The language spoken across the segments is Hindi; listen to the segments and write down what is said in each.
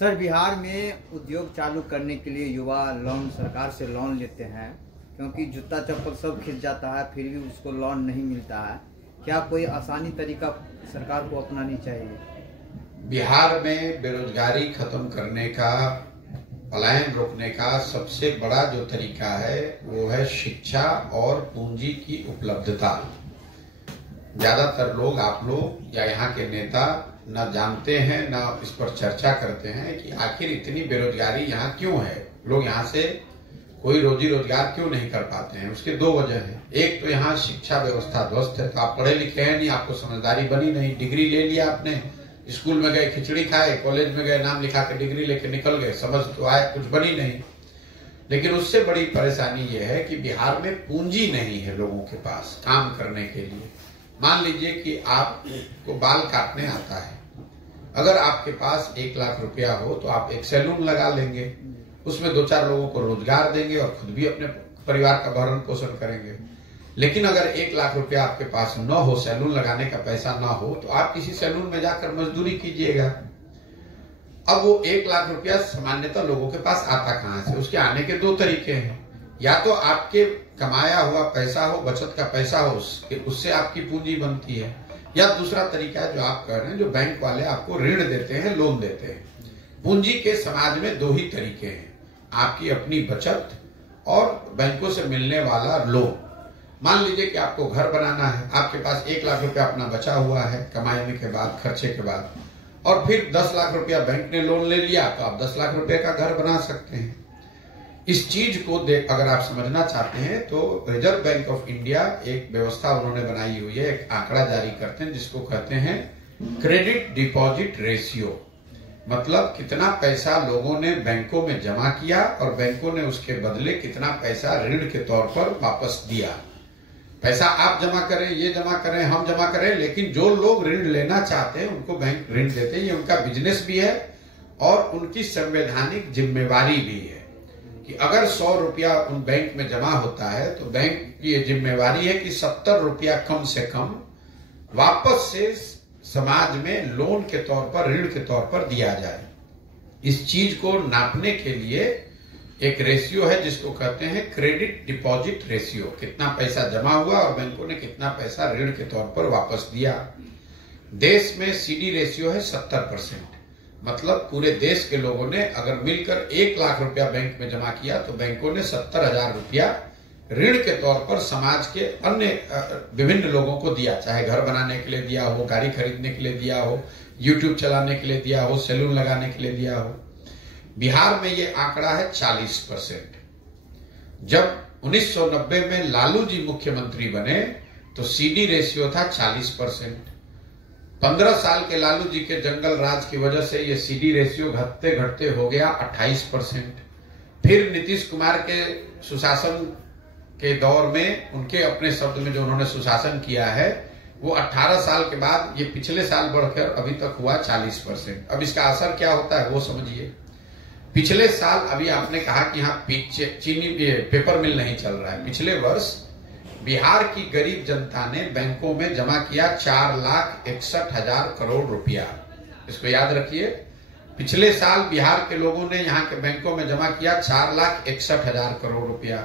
सर, बिहार में उद्योग चालू करने के लिए युवा लोन सरकार से लोन लेते हैं, क्योंकि जूता चप्पल सब खिंच जाता है, फिर भी उसको लोन नहीं मिलता है। क्या कोई आसानी तरीका सरकार को अपनानी चाहिए? बिहार में बेरोजगारी खत्म करने का, पलायन रोकने का सबसे बड़ा जो तरीका है वो है शिक्षा और पूंजी की उपलब्धता। ज्यादातर लोग, आप लोग या यहाँ के नेता न जानते हैं, न इस पर चर्चा करते हैं कि आखिर इतनी बेरोजगारी यहाँ क्यों है, लोग यहाँ से कोई रोजी रोजगार क्यों नहीं कर पाते हैं। उसके दो वजह हैं। एक तो यहाँ शिक्षा व्यवस्था ध्वस्त है। तो आप पढ़े लिखे हैं नहीं, आपको समझदारी बनी नहीं, डिग्री ले लिया आपने, स्कूल में गए खिचड़ी खाए, कॉलेज में गए नाम लिखा के डिग्री लेके निकल गए, समझ तो आए, कुछ बनी नहीं। लेकिन उससे बड़ी परेशानी यह है कि बिहार में पूंजी नहीं है लोगों के पास काम करने के लिए। मान लीजिए कि आपको बाल काटने आता है, अगर आपके पास 1 लाख रुपया हो तो आप एक सैलून लगा लेंगे, उसमें 2-4 लोगों को रोजगार देंगे और खुद भी अपने परिवार का भरण पोषण करेंगे। लेकिन अगर 1 लाख रुपया आपके पास न हो, सैलून लगाने का पैसा ना हो, तो आप किसी सैलून में जाकर मजदूरी कीजिएगा। अब वो 1 लाख रुपया सामान्यतः लोगों के पास आता कहां से? उसके आने के 2 तरीके हैं। या तो आपके कमाया हुआ पैसा हो, बचत का पैसा हो, उससे आपकी पूंजी बनती है, या दूसरा तरीका जो आप कर रहे हैं, जो बैंक वाले आपको ऋण देते हैं, लोन देते हैं। पूंजी के समाज में 2 ही तरीके हैं, आपकी अपनी बचत और बैंकों से मिलने वाला लोन। मान लीजिए कि आपको घर बनाना है, आपके पास 1 लाख रुपया अपना बचा हुआ है कमाने के बाद, खर्चे के बाद, और फिर 10 लाख रुपया बैंक ने लोन ले लिया, तो आप 10 लाख रुपए का घर बना सकते हैं। इस चीज को अगर आप समझना चाहते हैं तो रिजर्व बैंक ऑफ इंडिया एक व्यवस्था उन्होंने बनाई हुई है, एक आंकड़ा जारी करते हैं जिसको कहते हैं क्रेडिट डिपॉजिट रेशियो। मतलब कितना पैसा लोगों ने बैंकों में जमा किया और बैंकों ने उसके बदले कितना पैसा ऋण के तौर पर वापस दिया। पैसा आप जमा करें, ये जमा करें, हम जमा करें, लेकिन जो लोग ऋण लेना चाहते हैं उनको बैंक ऋण देते हैं। ये उनका बिजनेस भी है और उनकी संवैधानिक जिम्मेवारी भी है कि अगर 100 रुपया उन बैंक में जमा होता है तो बैंक की ये जिम्मेवारी है कि 70 रुपया कम से कम वापस से समाज में लोन के तौर पर, ऋण के तौर पर दिया जाए। इस चीज को नापने के लिए एक रेशियो है जिसको कहते हैं क्रेडिट डिपॉजिट रेशियो। कितना पैसा जमा हुआ और बैंकों ने कितना पैसा ऋण के तौर पर वापस दिया। देश में सीडी रेशियो है 70%। मतलब पूरे देश के लोगों ने अगर मिलकर 1 लाख रुपया बैंक में जमा किया तो बैंकों ने 70,000 रुपया ऋण के तौर पर समाज के अन्य विभिन्न लोगों को दिया, चाहे घर बनाने के लिए दिया हो, गाड़ी खरीदने के लिए दिया हो, यूट्यूब चलाने के लिए दिया हो, सैलून लगाने के लिए दिया हो। बिहार में ये आंकड़ा है 40%। जब 1990 में लालू जी मुख्यमंत्री बने तो सीडी रेशियो था 40%। 15 साल के लालू जी के जंगल राज की वजह से ये सीडी रेशियो घटते घटते हो गया 28%। फिर नीतीश कुमार के सुशासन के दौर में, उनके अपने शब्द में जो उन्होंने सुशासन किया है, वो 18 साल के बाद ये पिछले साल बढ़कर अभी तक हुआ 40%। अब इसका असर क्या होता है वो समझिए। पिछले साल, अभी आपने कहा कि यहाँ चीनी पेपर मिल नहीं चल रहा है, पिछले वर्ष बिहार की गरीब जनता ने बैंकों में जमा किया 4,61,000 करोड़ रुपया। इसको याद रखिए, पिछले साल बिहार के लोगों ने यहाँ के बैंकों में जमा किया 4,61,000 करोड़ रुपया,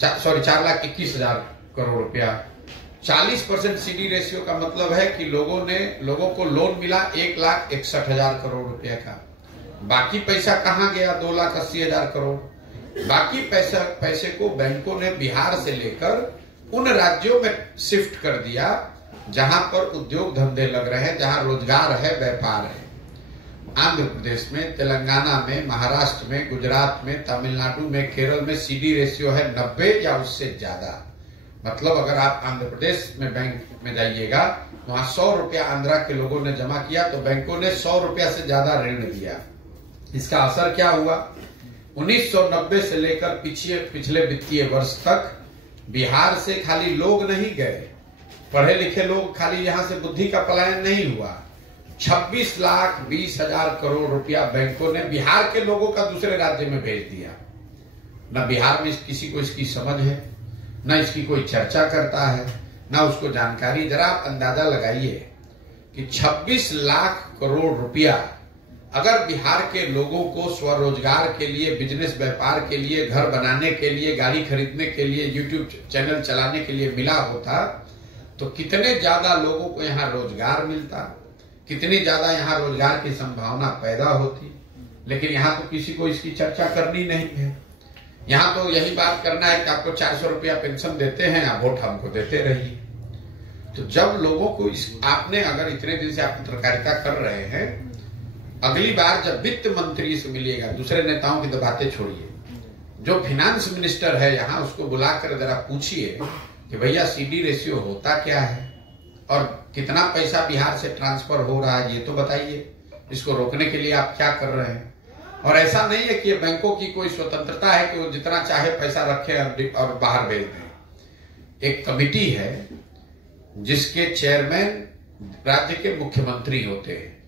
4,21,000 करोड़ रुपया। 40% सीडी रेशियो का मतलब है कि लोगों को लोन मिला 1,61,000 करोड़ रुपया का। बाकी पैसा कहां गया? 2,80,000 करोड़। बाकी पैसे को बैंकों ने बिहार से लेकर उन राज्यों में शिफ्ट कर दिया जहां पर उद्योग धंधे लग रहे हैं, जहां रोजगार है, व्यापार है। आंध्र प्रदेश में, तेलंगाना में, महाराष्ट्र में, गुजरात में, तमिलनाडु में, केरल में सीडी रेशियो है 90 या उससे ज्यादा। मतलब अगर आप आंध्र प्रदेश में बैंक में जाइएगा, वहां 100 रुपया आंध्रा के लोगों ने जमा किया तो बैंकों ने 100 रुपया से ज्यादा ऋण दिया। इसका असर क्या हुआ? 1990 से लेकर पिछले वित्तीय वर्ष तक बिहार से खाली लोग नहीं गए, पढ़े लिखे लोग खाली यहां से बुद्धि का पलायन नहीं हुआ। 26,20,000 करोड़ रुपया बैंकों ने बिहार के लोगों का दूसरे राज्य में भेज दिया। न बिहार में किसी को इसकी समझ है, न इसकी कोई चर्चा करता है, न उसको जानकारी। जरा आप अंदाजा लगाइए कि 26 लाख करोड़ रुपया अगर बिहार के लोगों को स्वरोजगार के लिए, बिजनेस व्यापार के लिए, घर बनाने के लिए, गाड़ी खरीदने के लिए, यूट्यूब चैनल चलाने के लिए मिला होता तो कितने ज्यादा लोगों को यहाँ रोजगार मिलता, कितनी ज्यादा यहाँ रोजगार की संभावना पैदा होती। लेकिन यहाँ तो किसी को इसकी चर्चा करनी नहीं है। यहाँ तो यही बात करना है कि आपको 400 रुपया पेंशन देते हैं, आप वोट हमको देते रहिए। तो जब लोगों को आपने अगर इतने दिन से आप पत्रकारिता कर रहे हैं, अगली बार जब वित्त मंत्री से मिलिएगा, दूसरे नेताओं की तो बातें छोड़िए, जो फाइनेंस मिनिस्टर है यहाँ, उसको बुलाकर जरा पूछिए कि भैया सीडी रेशियो होता क्या है और कितना पैसा बिहार से ट्रांसफर हो रहा है, ये तो बताइए। इसको रोकने के लिए आप क्या कर रहे हैं? और ऐसा नहीं है कि बैंकों की कोई स्वतंत्रता है कि वो जितना चाहे पैसा रखे और बाहर भेज दें। एक कमिटी है जिसके चेयरमैन राज्य के मुख्यमंत्री होते हैं,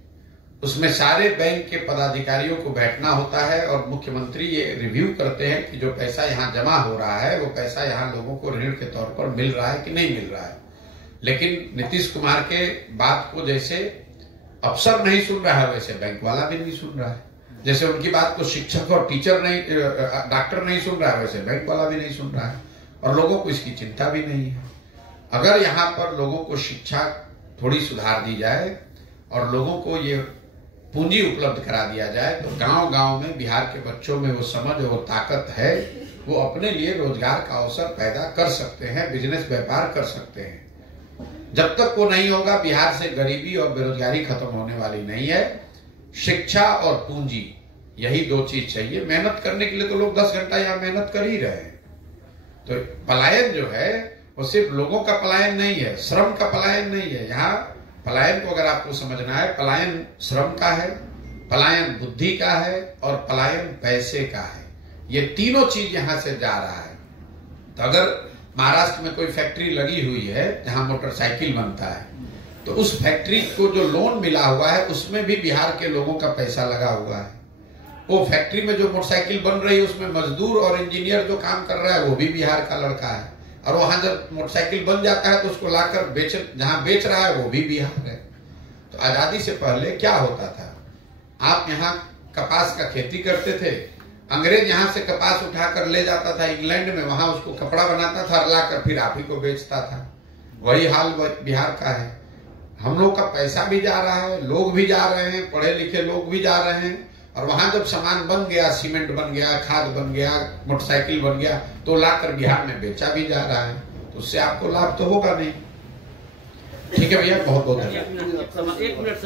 उसमें सारे बैंक के पदाधिकारियों को बैठना होता है और मुख्यमंत्री ये रिव्यू करते हैं कि जो पैसा यहाँ जमा हो रहा है वो पैसा यहाँ लोगों को ऋण के तौर पर मिल रहा है कि नहीं मिल रहा है। लेकिन नीतीश कुमार के बात को जैसे अफसर नहीं सुन रहा है, वैसे बैंक वाला भी नहीं सुन रहा है। जैसे उनकी बात को शिक्षक और टीचर नहीं, डॉक्टर नहीं सुन रहा है, वैसे बैंक वाला भी नहीं सुन रहा है और लोगों को इसकी चिंता भी नहीं है। अगर यहाँ पर लोगों को शिक्षा थोड़ी सुधार दी जाए और लोगों को ये पूंजी उपलब्ध करा दिया जाए तो गांव गांव में बिहार के बच्चों में वो समझ और वो ताकत है, वो अपने लिए रोजगार का अवसर पैदा कर सकते हैं, बिजनेस व्यापार कर सकते हैं। जब तक वो नहीं होगा, बिहार से गरीबी और बेरोजगारी खत्म होने वाली नहीं है। शिक्षा और पूंजी, यही दो चीज चाहिए। मेहनत करने के लिए तो लोग 10 घंटा यहाँ मेहनत कर ही रहे हैं। तो पलायन जो है वो सिर्फ लोगों का पलायन नहीं है, श्रम का पलायन नहीं है। यहाँ पलायन को अगर आपको समझना है, पलायन श्रम का है, पलायन बुद्धि का है और पलायन पैसे का है। ये तीनों चीज यहां से जा रहा है। तो अगर महाराष्ट्र में कोई फैक्ट्री लगी हुई है जहां मोटरसाइकिल बनता है, तो उस फैक्ट्री को जो लोन मिला हुआ है उसमें भी बिहार के लोगों का पैसा लगा हुआ है। वो फैक्ट्री में जो मोटरसाइकिल बन रही है उसमें मजदूर और इंजीनियर जो काम कर रहा है वो भी बिहार का लड़का है। और वहां जब मोटरसाइकिल बन जाता है तो उसको लाकर जहां बेच रहा है वो भी बिहार है। तो आजादी से पहले क्या होता था, आप यहाँ कपास का खेती करते थे, अंग्रेज यहाँ से कपास उठाकर ले जाता था इंग्लैंड में, वहां उसको कपड़ा बनाता था, लाकर फिर आप ही को बेचता था। वही हाल बिहार का है। हम लोग का पैसा भी जा रहा है, लोग भी जा रहे हैं, पढ़े लिखे लोग भी जा रहे हैं, और वहां जब सामान बन गया, सीमेंट बन गया, खाद बन गया, मोटरसाइकिल बन गया, तो लाकर बिहार में बेचा भी जा रहा है। तो उससे आपको लाभ तो होगा नहीं। ठीक है भैया, बहुत बहुत धन्यवाद।